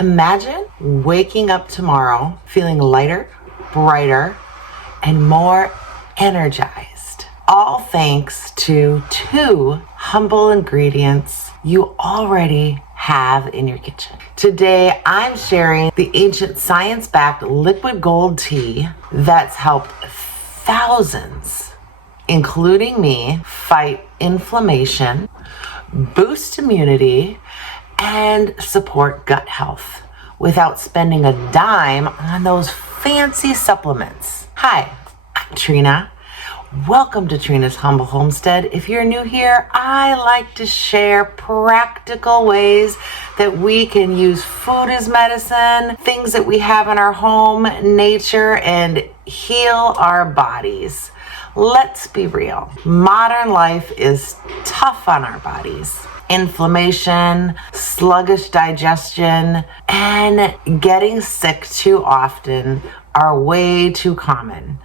Imagine waking up tomorrow feeling lighter, brighter, and more energized. All thanks to 2 humble ingredients you already have in your kitchen. Today, I'm sharing the ancient science-backed liquid gold tea that's helped thousands, including me, fight inflammation, boost immunity, and support gut health without spending a dime on those fancy supplements. Hi, I'm Trina. Welcome to Trina's Humble Homestead. If you're new here, I like to share practical ways that we can use food as medicine, things that we have in our home, nature, and heal our bodies. Let's be real. Modern life is tough on our bodies. Inflammation, sluggish digestion, and getting sick too often are way too common.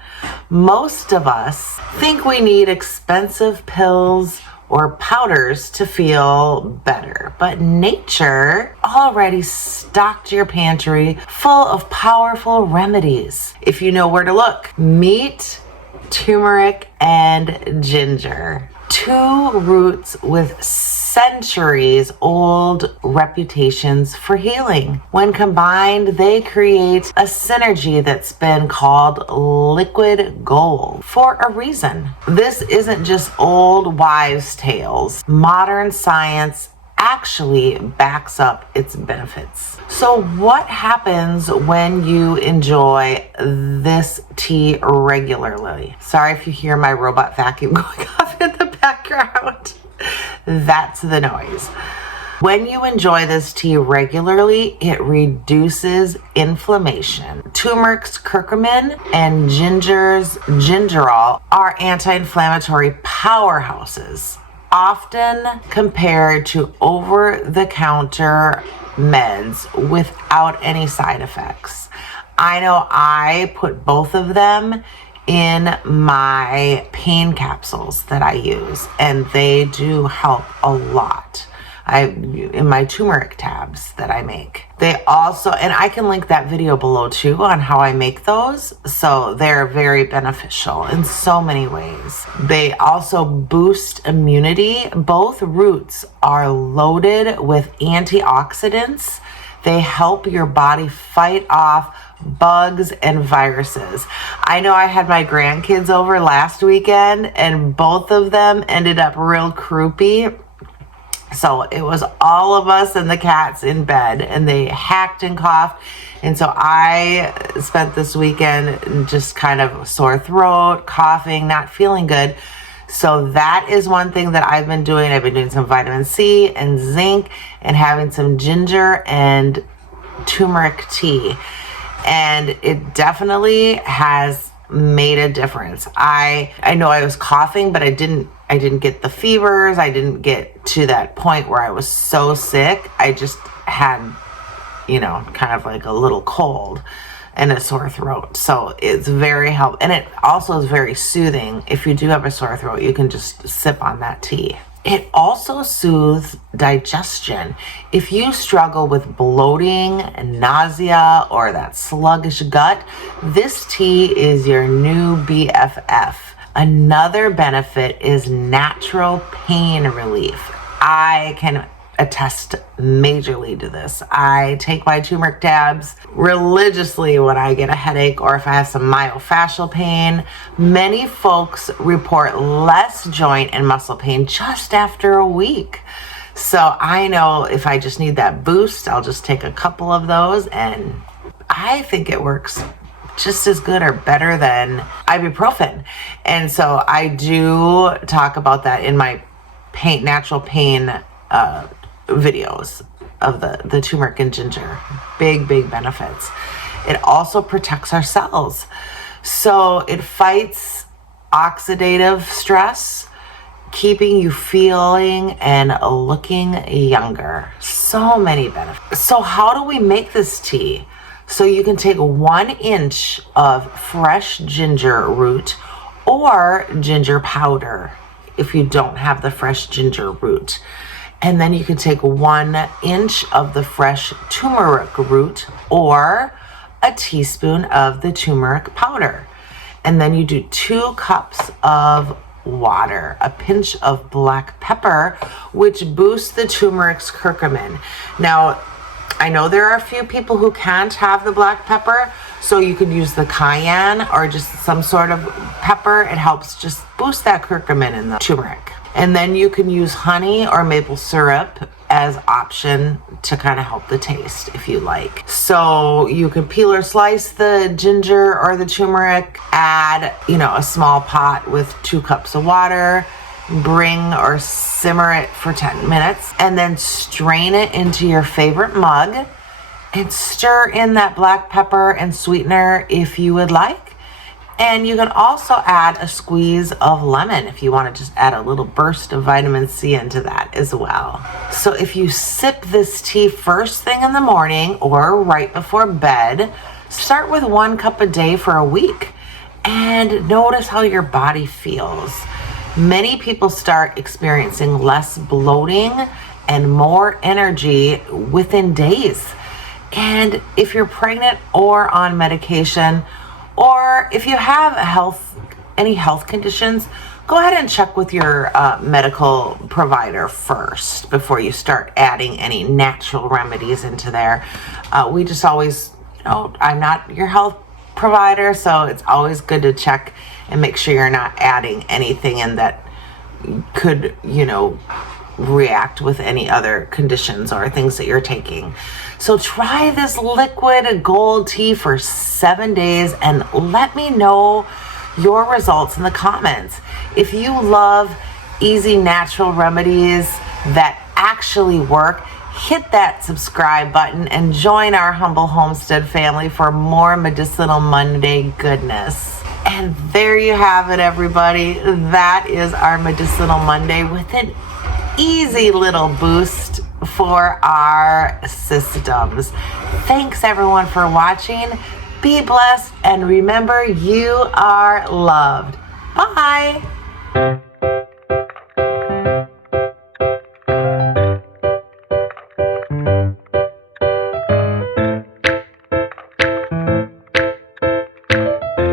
Most of us think we need expensive pills or powders to feel better, but nature already stocked your pantry full of powerful remedies. If you know where to look, meat, turmeric, and ginger. 2 roots with centuries old reputations for healing. When combined, they create a synergy that's been called liquid gold for a reason. This isn't just old wives' tales. Modern science actually backs up its benefits. So what happens when you enjoy this tea regularly? Sorry if you hear my robot vacuum going off in the background. That's the noise. When you enjoy this tea regularly, it reduces inflammation. Turmeric's curcumin and ginger's gingerol are anti-inflammatory powerhouses, often compared to over-the-counter meds without any side effects. I know I put both of them in my pain capsules that I use, and they do help a lot. In my turmeric tabs that I make. They also, and I can link that video below too on how I make those. So they're very beneficial in so many ways. They also boost immunity. Both roots are loaded with antioxidants. They help your body fight off bugs and viruses. I know I had my grandkids over last weekend and both of them ended up real croupy. So it was all of us and the cats in bed, and they hacked and coughed. And so I spent this weekend just kind of sore throat, coughing, not feeling good. So that is one thing that I've been doing. I've been doing some vitamin C and zinc and having some ginger and turmeric tea. And it definitely has made a difference. I know I was coughing, but I didn't get the fevers. I didn't get to that point where I was so sick. I just had, kind of like a little cold and a sore throat. So it's very helpful. And it also is very soothing. If you do have a sore throat, you can just sip on that tea. It also soothes digestion. If you struggle with bloating, nausea, or that sluggish gut, this tea is your new BFF. Another benefit is natural pain relief. I can attest majorly to this. I take my turmeric tabs religiously when I get a headache or if I have some myofascial pain. Many folks report less joint and muscle pain just after a week. So I know if I just need that boost, I'll just take a couple of those, and I think it works just as good or better than ibuprofen. And so I do talk about that in my natural pain videos of the turmeric and ginger. Big benefits. It also protects our cells. So it fights oxidative stress, keeping you feeling and looking younger. So many benefits. So how do we make this tea? So you can take 1 inch of fresh ginger root or ginger powder if you don't have the fresh ginger root. And then you can take 1 inch of the fresh turmeric root or a teaspoon of the turmeric powder. And then you do 2 cups of water, a pinch of black pepper, which boosts the turmeric's curcumin. Now, I know there are a few people who can't have the black pepper, so you could use the cayenne or just some sort of pepper. It helps just boost that curcumin in the turmeric. And then you can use honey or maple syrup as option to kind of help the taste if you like. So you can peel or slice the ginger or the turmeric, add, a small pot with 2 cups of water, bring or simmer it for 10 minutes, and then strain it into your favorite mug and stir in that black pepper and sweetener if you would like. And you can also add a squeeze of lemon if you want to just add a little burst of vitamin C into that as well. So if you sip this tea first thing in the morning or right before bed, start with 1 cup a day for a week and notice how your body feels. Many people start experiencing less bloating and more energy within days. And if you're pregnant or on medication, or if you have any health conditions, go ahead and check with your medical provider first before you start adding any natural remedies into there. We just always, I'm not your health provider, so it's always good to check and make sure you're not adding anything in that could, react with any other conditions or things that you're taking. So try this liquid gold tea for 7 days and let me know your results in the comments. If you love easy natural remedies that actually work, hit that subscribe button and join our Humble Homestead family for more Medicinal Monday goodness. And there you have it, everybody. That is our Medicinal Monday with an easy little boost for our systems. Thanks everyone for watching. Be blessed and remember, you are loved. Bye.